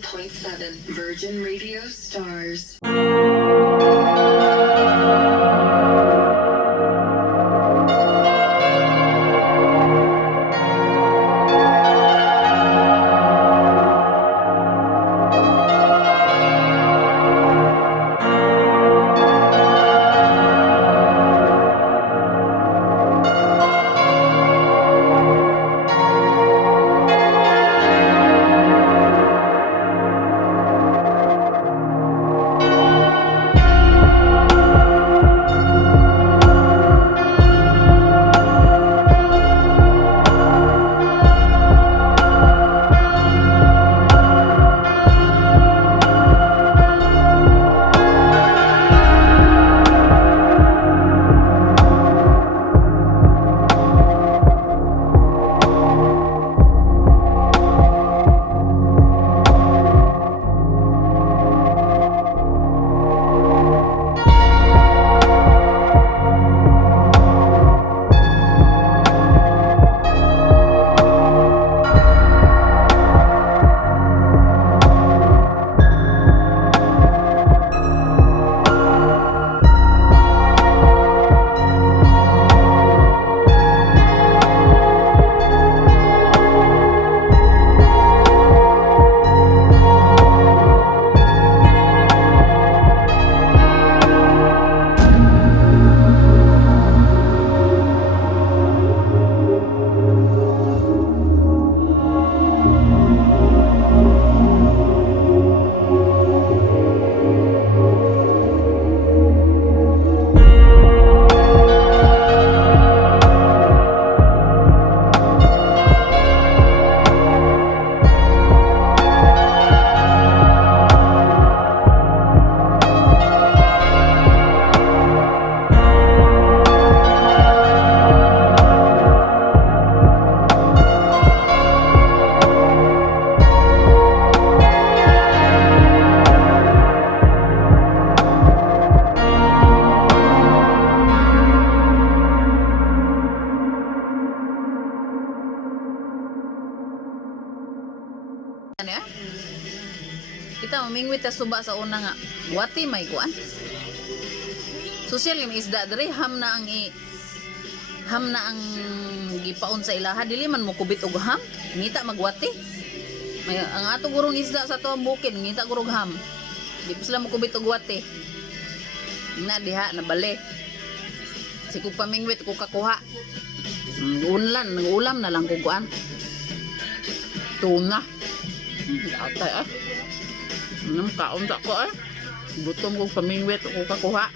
89.7 Virgin Radio Stars. Kita mamingwit ta suba sa una nga wati may kuan social yung isda diri ham na ang gipaon sa ilaha dili man mo kubit og ham ngita magwati may ang ato gurong isda sa tuang bukid ngita gurog ham di pa sila mo kubit og wati na diha na bali si ko pamingwit ko kakuha ulam na lang ko kuan tuna atay kaon ta ko gutom kong pamingwit ko kakuha